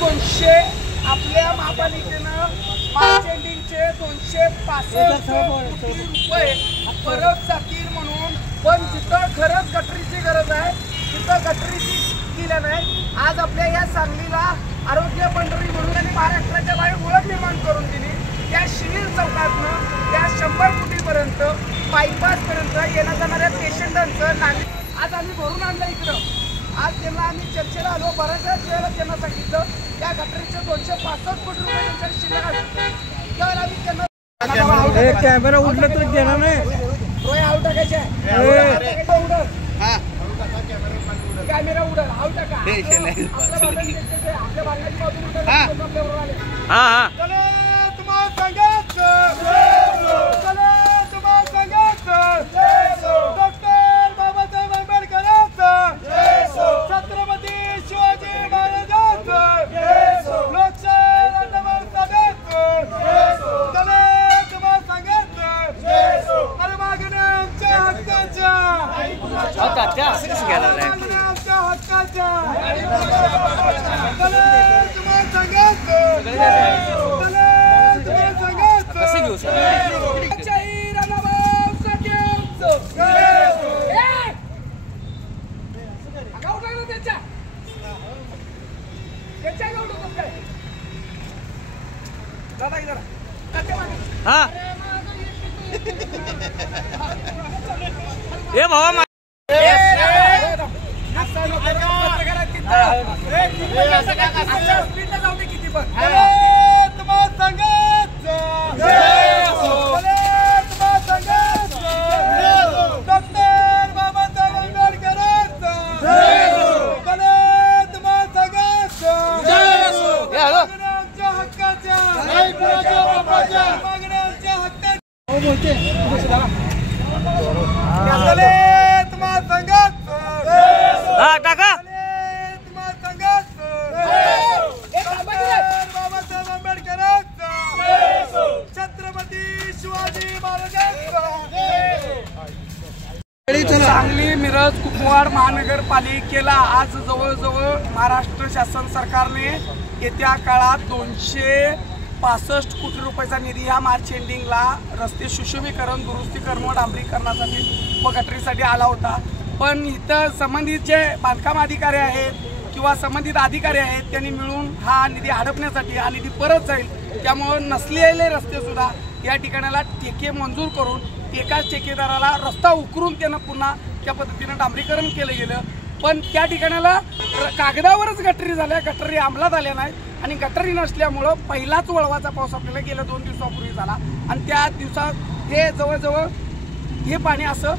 200 आपल्या महापालिकेनं मार्चेंडिंगचे 265 कोटी रुपये परत जातील म्हणून, पण जिथं खरंच गटरीची गरज आहे तिथं गटरीची केल्या नाही। आज आपल्या या सांगलीला आरोग्य पंढरी म्हणून आणि महाराष्ट्राच्या बाहेर ओळख निर्माण करून दिली। त्या शिवीर चौकातनं त्या 100 कोटीपर्यंत बायपास पर्यंत येण्या जाणाऱ्या पेशंटांचं नागरिक आज आम्ही भरून आणलं इकडं। आज त्यांना आम्ही चर्चेला आलो, बऱ्याच वेळेला त्यांना सांगितलं त्या गटरीचे 265 कोटी रुपये त्यांच्या शिल्लक आहेत। त्यावेळेला आम्ही त्यांना कॅमेरा उडलं तर देणार नाही, आऊट टाकायचे कॅमेरा उडल आऊट टाका आपल्या भागाची डॉक्टर बाबासाहेब आंबेडकरांचं, छत्रपती शिवाजी महाराजांचं, लोकशाही राजभवन साहेबांचं, दलित महासंघाचं, अरे मागण्या आमच्या हक्काच्या, आमच्या हक्काच्या, दलित महासंघाचं, दलित महासंघाचं, कसं घेऊ हे भावा किती पण सांगली मिरज कुपवाड महानगरपालिकेला आज जवळजवळ महाराष्ट्र शासन सरकारने येत्या काळात 265 कोटी रुपयाचा निधी या मार्च एंडिंगला रस्ते सुशोभीकरण, दुरुस्तीकरण व डांबरीकरणासाठी व गटरीसाठी आला होता। पण इथं संबंधित जे बांधकाम अधिकारी आहेत किंवा संबंधित अधिकारी आहेत त्यांनी मिळून हा निधी हडपण्यासाठी हा निधी परत जाईल, त्यामुळे नसलेले रस्ते सुद्धा या ठिकाणाला ठेके मंजूर करून एकाच ठेकेदाराला रस्ता उकरून त्यानं पुन्हा त्या पद्धतीनं डांबरीकरण केलं गेलं। पण त्या ठिकाणाला कागदावरच गटरी झाल्या, गटरी अंमलात आल्या नाही आणि गटरी नसल्यामुळं पहिलाच वळवाचा पाऊस आपल्याला गेल्या 2 दिवसापूर्वी झाला आणि त्या दिवसात हे जवळजवळ हे पाणी असं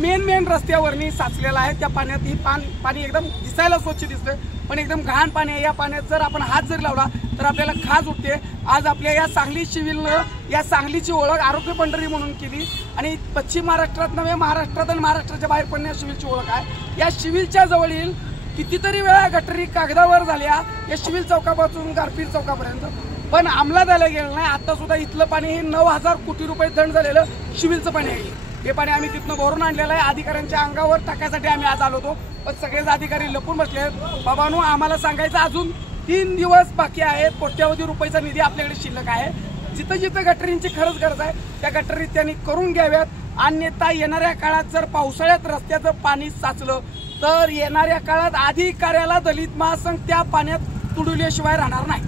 मेन रस्त्यावरनी साचलेलं आहे। त्या पाण्यात ही पाणी एकदम दिसायला स्वच्छ दिसतंय पण एकदम घाण पाणी आहे। या पाण्यात जर आपण हात जर लावला तर आपल्याला खाज उठते। आज आपल्या या सांगली सिव्हिलनं या सांगलीची ओळख आरोग्य पंढरी म्हणून केली आणि पश्चिम महाराष्ट्रात नव्हे महाराष्ट्रात आणि महाराष्ट्राच्या बाहेर पण या सिव्हिलची ओळख आहे। या सिव्हिलच्या जवळील कितीतरी वेळा गटरी कागदावर झाल्या या सिव्हिल चौकापासून गारपीट चौकापर्यंत, पण अंमलात आलं गेलं नाही। आता सुद्धा इथलं पाणी हे 9000 कोटी रुपये दंड झालेलं सिव्हिलचं पाणी आहे। हे पाणी आम्ही तिथनं भरून आणलेलं आहे। अधिकाऱ्यांच्या अंगावर टाकायसाठी आम्ही आज आलो होतो, पण सगळेच अधिकारी लपून बसले आहेत। बाबांनो आम्हाला सांगायचं अजून 3 दिवस बाकी आहेत, कोट्यावधी रुपयाचा निधी आपल्याकडे शिल्लक आहे। जिथं जिथं गटरींची खरंच गरज आहे त्या गटरी त्यांनी करून घ्याव्यात, अन्यथा येणाऱ्या काळात जर पावसाळ्यात रस्त्याचं पाणी साचलं तर येणाऱ्या काळात अधिकाऱ्याला दलित महासंघ त्या पाण्यात तुडवल्याशिवाय राहणार नाही।